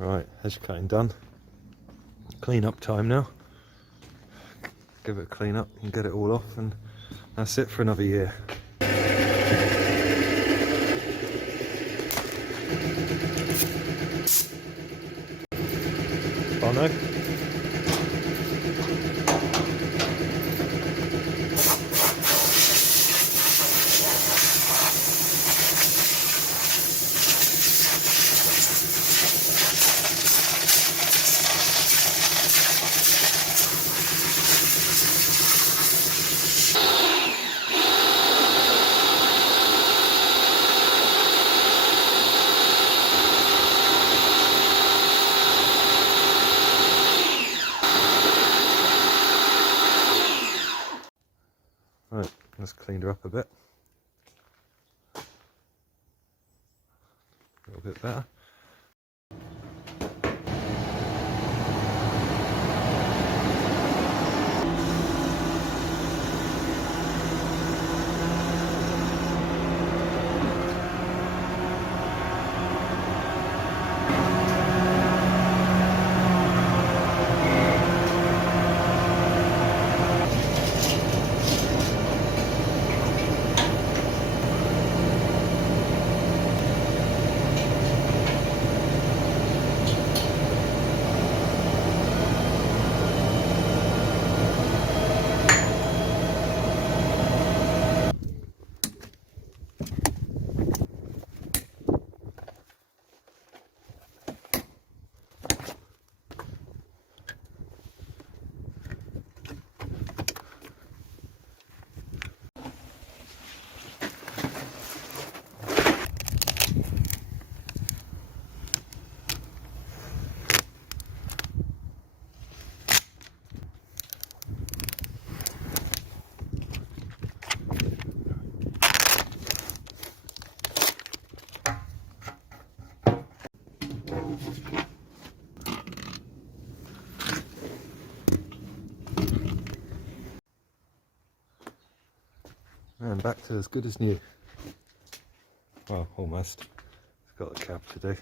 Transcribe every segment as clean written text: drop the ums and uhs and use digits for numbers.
Right, hedge cutting done. Clean up time now. Give it a clean up and get it all off, and that's it for another year. Oh no. Right, let's clean her up a bit. A little bit better. And back to as good as new. Well, almost. It's got a cab to do.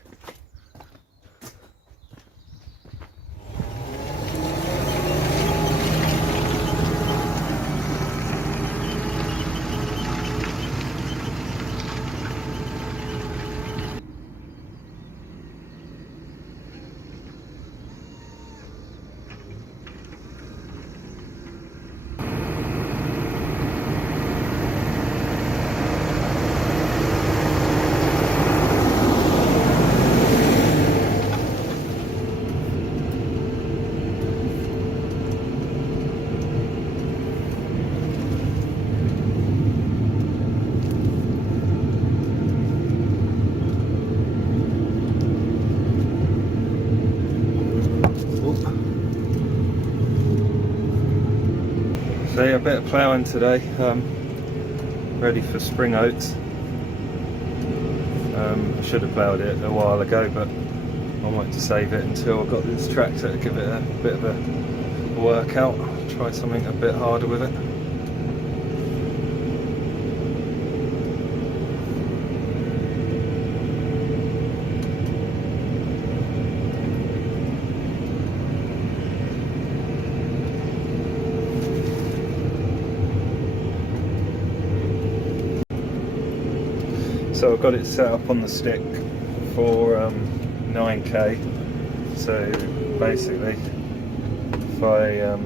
So yeah, a bit of ploughing today, ready for spring oats. I should have ploughed it a while ago, but I wanted to save it until I got this tractor to give it a bit of a workout, try something a bit harder with it. So I've got it set up on the stick for 9k. So basically, if I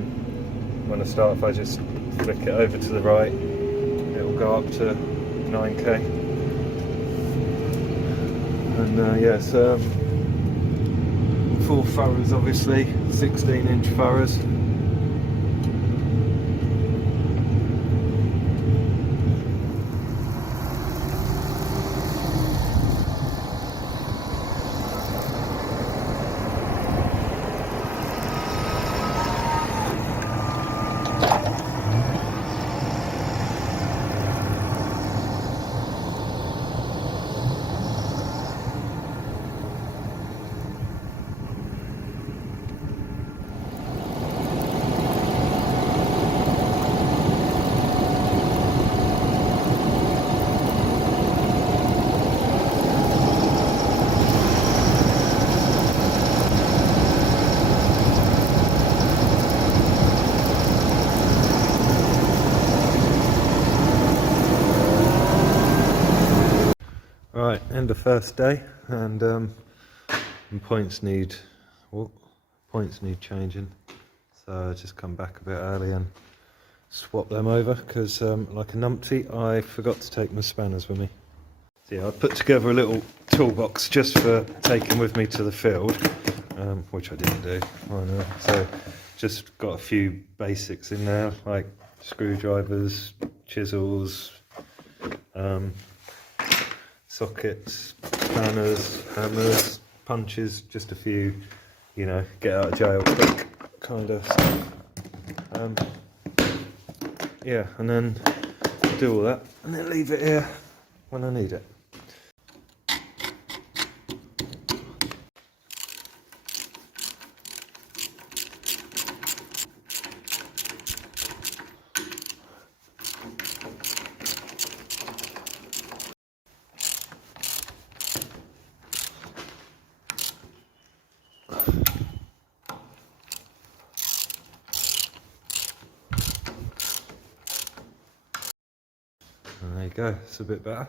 when I start, if I just flick it over to the right, it will go up to 9k. And yes, 4 furrows, obviously, 16-inch furrows. Right, end of first day, and points need changing. So I just come back a bit early and swap them over because, like a numpty, I forgot to take my spanners with me. So yeah, I put together a little toolbox just for taking with me to the field, which I didn't do. So just got a few basics in there, like screwdrivers, chisels, sockets, spanners, hammers, punches, just a few, you know, get out of jail quick kind of stuff. Yeah, and then do all that and then leave it here when I need it. And there you go, it's a bit better.